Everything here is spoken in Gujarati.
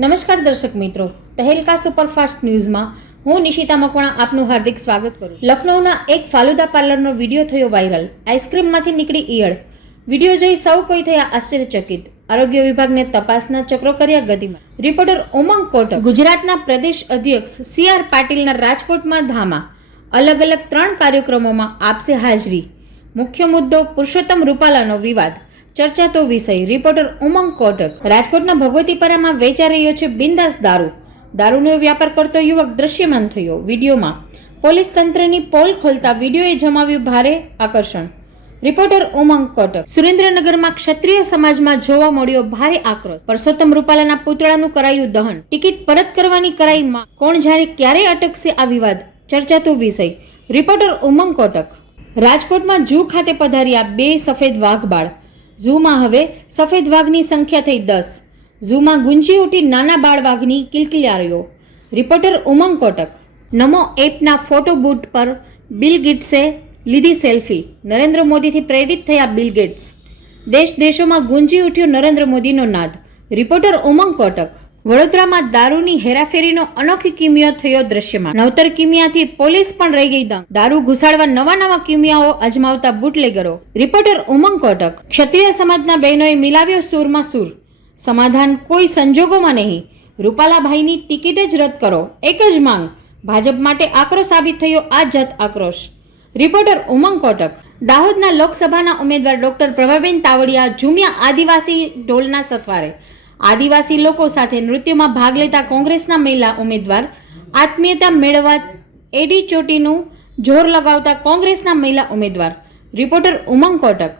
નમસ્કાર દર્શક મિત્રો, તહેલકા સુપરફાસ્ટ ન્યૂઝમાં હું નિશિતા મકવાણા આપનું હાર્દિક સ્વાગત કરું. લખનૌના એક ફાલુદા પાર્લરનો વિડીયો થયો વાયરલ. આઈસ્ક્રીમમાંથી નીકળી ઈયળ. વિડીયો જોઈ સૌ કોઈ થયા આશ્ચર્યચકિત. આરોગ્ય વિભાગને તપાસના ચક્રો કર્યા ગતિમાં. રિપોર્ટર ઉમંગ કોટક. ગુજરાતના પ્રદેશ અધ્યક્ષ CR પાટીલના રાજકોટમાં ધામા. અલગ અલગ 3 કાર્યક્રમોમાં આપશે હાજરી. મુખ્ય મુદ્દો પુરુષોત્તમ રૂપાલાનો વિવાદ. ચર્ચાતો વિષય. રિપોર્ટર ઉમંગ કોટક. રાજકોટના ભગવતીપરામાં વેચાઈ રહ્યો છે બિંદાસ દારૂ. દારૂનો વ્યાપાર કરતો યુવક દ્રશ્યમાન થયો. વિડીયોમાં પોલીસ તંત્રની પોલ ખોલતા વિડીયોએ જમાવ્યું ભારે આકર્ષણ. રિપોર્ટર ઉમંગ કોટક. સુરેન્દ્રનગરમાં ક્ષત્રિય સમાજમાં જોવા મળ્યો ભારે આક્રોશ. પુરુષોત્તમ રૂપાલાના પુતળાનું કરાયું દહન. ટિકિટ પરત કરવાની કરાઈ માંગ. કોણ જાણે ક્યારે અટકશે આ વિવાદ? ચર્ચાતો વિષય. રિપોર્ટર ઉમંગ કોટક. રાજકોટમાં ઝૂ ખાતે પધાર્યા 2 સફેદ વાઘ બાળ. ઝૂમાં હવે સફેદ વાઘની સંખ્યા થઈ 10. ઝૂમાં ગુંજી ઉઠી નાના બાળ વાઘની કિલકિલારીઓ. રિપોર્ટર ઉમંગ કોટક. નમો એપના ફોટો બૂટ પર બિલ ગેટ્સે લીધી સેલ્ફી. નરેન્દ્ર મોદીથી પ્રેરિત થયા બિલ ગેટ્સ. દેશોમાં ગુંજી ઉઠ્યો નરેન્દ્ર મોદીનો નાદ. રિપોર્ટર ઉમંગ કોટક. વડોદરામાં દારૂની હેરાફેરીનો અનોખી કિમિયો થયો દ્રશ્યમાં. નવતર કિમિયાથી પોલીસ પણ રહી ગઈ દંગ. દારૂ ઘુસાડવા નવા કિમિયાઓ અજમાવતા બુટલેગરો. રિપોર્ટર ઉમંગ કોટક. ક્ષત્રિય સમાજના બહેનોએ મિલાવ્યો સૂરમાં સૂર. સમાધાન કોઈ સંજોગોમાં નહીં. રૂપાલાભાઈની ટિકિટ જ રદ કરો, એક જ માંગ. ભાજપ માટે આક્રોશ સાબિત થયો આ જત આક્રોશ. રિપોર્ટર ઉમંગ કોટક. દાહોદના લોકસભાના ઉમેદવાર ડોક્ટર પ્રભાબેન તાવડિયા ઝૂમ્યા આદિવાસી ઢોલના સથવારે. આદિવાસી લોકો સાથે નૃત્યમાં ભાગ લેતા કોંગ્રેસના મહિલા ઉમેદવાર. આત્મીયતા મેળવવા એડી ચોટીનું જોર લગાવતા કોંગ્રેસના મહિલા ઉમેદવાર. રિપોર્ટર ઉમંગ કોટક.